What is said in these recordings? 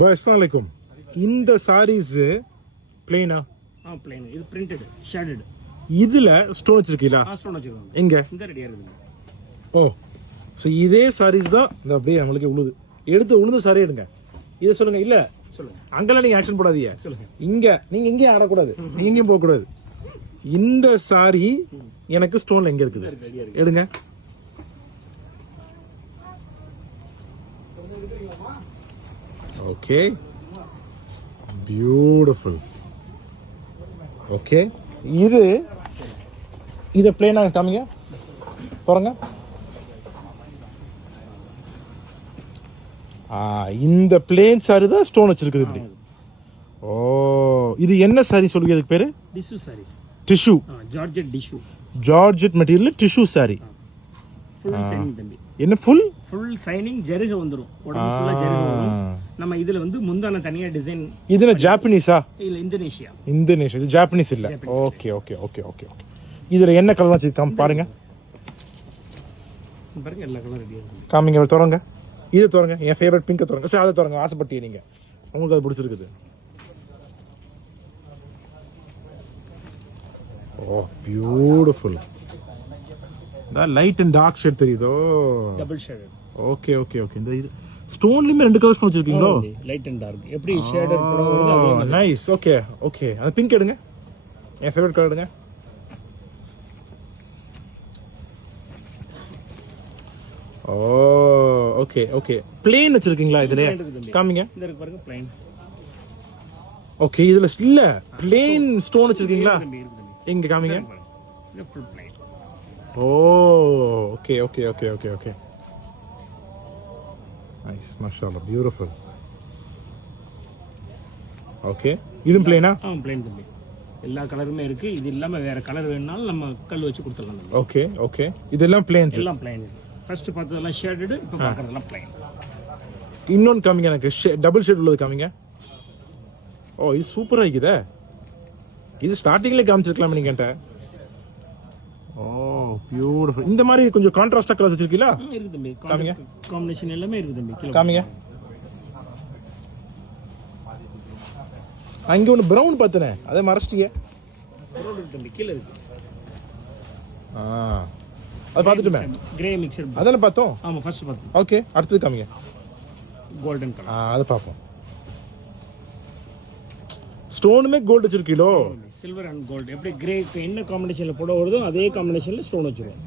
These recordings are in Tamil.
பாய் அஸ்ஸலாமு அலைக்கும். இந்த சாரீஸ் பிளெயினா? பிளெயின். இது பிரிண்டட் ஷேடட். இதுல ஸ்டோன் வச்சிருக்கீங்களா? ஸ்டோன் வச்சிருக்காங்க. எங்க? இந்த ரெடியா இருக்குது. ஓ, சோ இதே சாரீஸ் தான் இந்த அப்படியே நம்மளுக்கு உழுது. எடுத்து உழுந்த சாரி எடுங்க. இதை சொல்லுங்க. இல்ல சொல்லுங்க. அங்கெல்லாம் நீங்க ஆக்ஷன் போடாதீங்க. சொல்லுங்க. இங்க நீங்க எங்கேயும் ஆடக்கூடாது, நீங்க எங்கேயும் போக கூடாது. இந்த சாரி எனக்கு ஸ்டோன்ல எங்க இருக்குது எடுங்க. Okay, beautiful. ஓகே, இது பிளேனா காமிங்க, பாருங்க. இந்த பிளேன் சாரி தான் ஸ்டோன் வச்சிருக்குது இப்படி. ஓ, இது என்ன சாரி சொல்லுங்க? இதுக்கு பேரு tissue saris. Tissue, georgette tissue. Georgette material tissue sari. Full shining தம்பி. என்ன ஃபுல் சைனிங் ஜருக வந்துரும். உடம்பு ஃபுல்லா ஜருக வரும். நம்ம இதுல வந்து முந்தான தனியா டிசைன். இதுல ஜாப்பனீஸா? இல்ல இந்தோனேஷியா. இந்தோனேஷியா. இது ஜாப்பனீஸ் இல்ல. Okay okay okay okay okay. இதுல என்ன கலர் வச்சிருக்காம பாருங்க. பாருங்க எல்லா கலரும் ரெடியா இருக்கு. காமிங்க, தரங்க. இது தரங்க. என் ஃபேவரட் பிங்க் தரங்க. சரி, அதை தரங்க. ஆசைப்பட்டீங்க நீங்க, உங்களுக்கு அது பிடிச்சிருக்குது. Oh, beautiful. Light and dark shade தெரியுதோ? Double shaded. Okay okay okay. இந்த இது ஸ்டோன்லயுமே ரெண்டு கலர்ஸ் வச்சிருக்கீங்களோ? Light and dark. எப்படி ஷேடட் போட வருது அதே மாதிரி. நைஸ். Okay okay. அந்த பிங்க் எடுங்க. என் ஃபேவரட் கலர் எடுங்க. ஓ, ஓகே ஓகே. பிளேன் வச்சிருக்கீங்களா இதுல? காமிங்க. இந்த இருக்கு பாருங்க, பிளேன். ஓகே, இதுல இல்ல பிளேன் ஸ்டோன் வச்சிருக்கீங்களா? எங்க காமிங்க. இது full plain. Oh, okay okay okay okay okay. Nice, மாஷாஅல்லாஹ், பியூட்டிஃபுல். ஓகே, இதுவும் பிளேனா? பிளேன் தம்பி. எல்லா கலருமே இருக்கு. இது இல்லாம வேற கலர் வேணும்னாலும் நம்ம கல் வச்சு கொடுத்துடலாம் தம்பி. Okay okay. இதெல்லாம் பிளேன்ஸ். எல்லாம் பிளேன். ஃபர்ஸ்ட் பார்த்ததெல்லாம் ஷேடட், இப்போ பார்க்கறதெல்லாம் பிளேன். இன்னொன்னு காமிங்க எனக்கு. டபுள் ஷேட் உள்ளது காமிங்க. ஓ, இது சூப்பரா இருக்குதே. இது ஸ்டார்டிங்ல காமிச்சிருக்கலாம் நீங்க என்கிட்ட. ஓ, பியூட்டிஃபுல். இந்த மாதிரி கொஞ்சம் கான்ட்ராஸ்டா கலர்ஸ் வச்சிருக்கீங்களா? இருக்கு தம்பி. காமிங்க. காம்பினேஷன் எல்லாமே இருக்கு தம்பி. காமிங்க. அங்க ஒன்னு பிரவுன் பார்த்தனே, அதை மறைச்சிட்டீங்க. பிரவுன் இருக்கு தம்பி, கீழ இருக்கு. அது பார்த்துட்டுமே. Grey mixer. அதானே பார்த்தோம். ஆமா, ஃபர்ஸ்ட் பார்த்தோம். ஓகே, அடுத்தது காமிங்க. Golden colour. அதை பார்ப்போம். ஸ்டோனுமே கோல்டு வச்சிருக்கீங்களோ? Silver and gold. எப்படி கிரே என்ன காம்பினேஷன்ல போட வருதோ அதே காம்பினேஷன்ல ஸ்டோன் வச்சிருவோம்.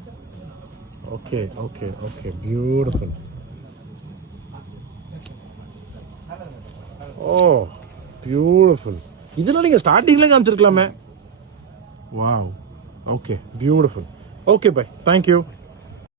Okay okay okay, beautiful. Oh, beautiful. இதெல்லாம் நீங்க ஸ்டார்டிங்ல காமிச்சிருக்கலாமே. Wow. Okay, beautiful. Okay, bye. Thank you.